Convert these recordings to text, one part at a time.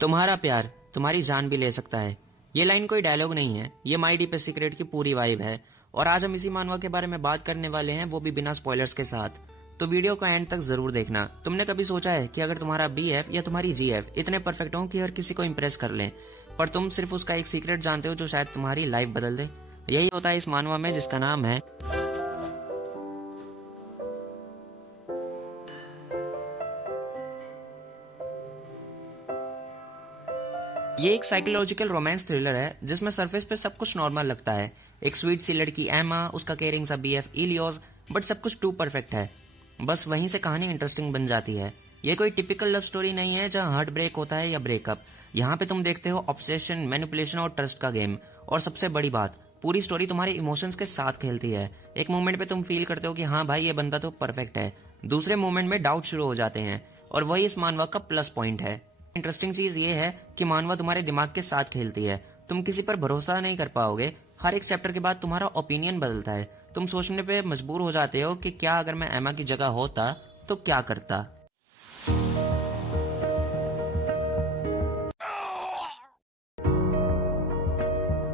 तुम्हारा प्यार तुम्हारी जान भी ले सकता है। ये लाइन कोई डायलॉग नहीं है, ये माई डीपेस्ट सीक्रेट की पूरी वाइब है। और आज हम इसी मानवा के बारे में बात करने वाले हैं, वो भी बिना स्पॉयलर्स के साथ। तो वीडियो को एंड तक जरूर देखना। तुमने कभी सोचा है कि अगर तुम्हारा BF या तुम्हारी GF इतने परफेक्ट हो कि हर किसी को इम्प्रेस कर लें, पर तुम सिर्फ उसका एक सीक्रेट जानते हो जो शायद तुम्हारी लाइफ बदल दे? यही होता है इस मानवा में, जिसका नाम है ये एक साइकोलॉजिकल रोमांस थ्रिलर है जिसमें सरफेस पे सब कुछ नॉर्मल लगता है। एक स्वीट सी लड़की एमा, उसका केयरिंग सा BF इलियोस, बट सब कुछ टू परफेक्ट है। बस वहीं से कहानी इंटरेस्टिंग बन जाती है। ये कोई टिपिकल लव स्टोरी नहीं है जहां हार्ट ब्रेक होता है या ब्रेकअप। यहाँ पे तुम देखते हो ऑब्सेशन, मैनिपुलेशन और ट्रस्ट का गेम। और सबसे बड़ी बात, पूरी स्टोरी तुम्हारे इमोशंस के साथ खेलती है। एक मोमेंट पे तुम फील करते हो कि हाँ भाई, ये बंदा तो परफेक्ट है। दूसरे मोमेंट में डाउट शुरू हो जाते हैं, और वही इस मानवा का प्लस पॉइंट है। इंटरेस्टिंग चीज ये है कि मानवा तुम्हारे दिमाग के साथ खेलती है। तुम किसी पर भरोसा नहीं कर पाओगे। हर एक चैप्टर के बाद तुम्हारा ओपिनियन बदलता है। तुम सोचने पे मजबूर हो जाते हो कि क्या अगर मैं एमा की जगह होता तो क्या करता।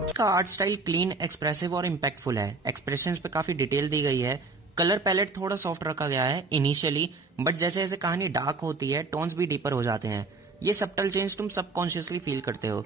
इसका आर्ट स्टाइल क्लीन, एक्सप्रेसिव और इम्पैक्टफुल है। एक्सप्रेशंस पे काफी डिटेल दी गई है। कलर पैलेट थोड़ा सॉफ्ट रखा गया है इनिशियली, बट जैसे जैसे कहानी डार्क होती है टोन्स भी डीपर हो जाते हैं। ये सबटल चेंज तुम सबकॉन्शियसली फील करते हो।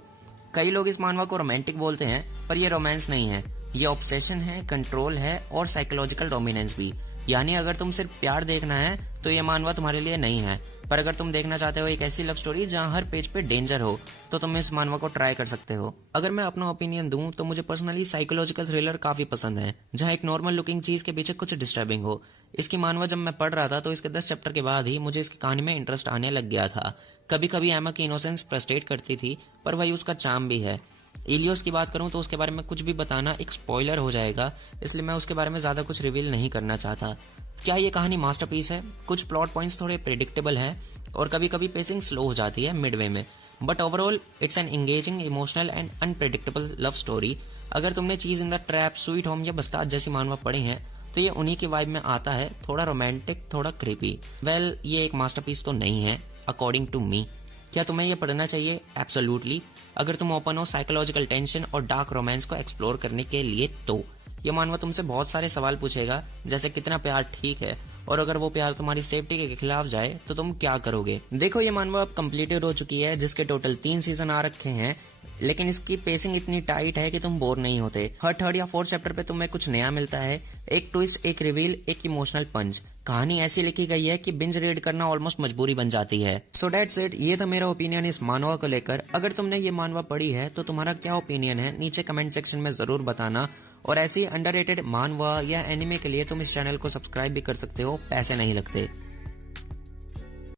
कई लोग इस मानवा को रोमांटिक बोलते हैं, पर ये रोमांस नहीं है। ये ऑब्सेशन है, कंट्रोल है और साइकोलॉजिकल डोमिनेंस भी। यानी अगर तुम सिर्फ प्यार देखना है तो ये मानवा तुम्हारे लिए नहीं है। पर अगर तुम देखना चाहते हो एक ऐसी लव स्टोरी जहां हर पेज पे डेंजर हो, तो तुम इस मानवा को ट्राई कर सकते हो। अगर मैं अपना ओपिनियन दूं तो मुझे पर्सनली साइकोलॉजिकल थ्रिलर काफी पसंद है, जहां एक नॉर्मल लुकिंग चीज के पीछे कुछ डिस्टर्बिंग हो। इसकी मानवा जब मैं पढ़ रहा था तो इसके 10 चैप्टर के बाद ही मुझे इसकी कहानी में इंटरेस्ट आने लग गया था। कभी कभी एमा की इनोसेंस फ्रस्ट्रेट करती थी, पर वही उसका चार्म भी है। इलियोस की बात करूं तो उसके बारे में कुछ भी बताना एक स्पॉइलर हो जाएगा, इसलिए मैं उसके बारे में ज्यादा कुछ रिवील नहीं करना चाहता। क्या ये कहानी मास्टरपीस है? कुछ प्लॉट पॉइंट्स थोड़े प्रेडिक्टेबल है और कभी कभी पेसिंग स्लो हो जाती है मिडवे में, but overall it's an engaging, emotional and unpredictable love story. अगर तुमने चीज in the trap, sweet home या बस्ताद जैसी मानवा पढ़ी है तो ये उन्हीं की वाइब में आता है। थोड़ा रोमांटिक, थोड़ा क्रीपी। वेल, ये एक मास्टरपीस तो नहीं है अकॉर्डिंग टू मी। क्या तुम्हें ये पढ़ना चाहिए? एब्सोल्युटली। अगर तुम ओपन हो साइकोलॉजिकल टेंशन और डार्क रोमांस को एक्सप्लोर करने के लिए तो ये मानवा तुमसे बहुत सारे सवाल पूछेगा, जैसे कितना प्यार ठीक है, और अगर वो प्यार तुम्हारी सेफ्टी के खिलाफ जाए तो तुम क्या करोगे। देखो, ये मानवा अब कंप्लीटेड हो चुकी है, जिसके टोटल 3 सीजन आ रखे हैं, लेकिन इसकी पेसिंग इतनी टाइट है कि तुम बोर नहीं होते। हर थर्ड या फोर्थ चैप्टर पे तुम्हें कुछ नया मिलता है। एक ट्विस्ट, एक रिवील, एक इमोशनल पंच। कहानी ऐसी लिखी गई है कि बिंज रीड करना ऑलमोस्ट मजबूरी बन जाती है। So that's it. ये था मेरा ओपिनियन इस मानवा को लेकर। अगर तुमने ये मानवा पढ़ी है तो तुम्हारा क्या ओपिनियन है नीचे कमेंट सेक्शन में जरूर बताना। और ऐसी अंडररेटेड मानवा या एनिमे के लिए तुम इस चैनल को सब्सक्राइब भी कर सकते हो, पैसे नहीं लगते।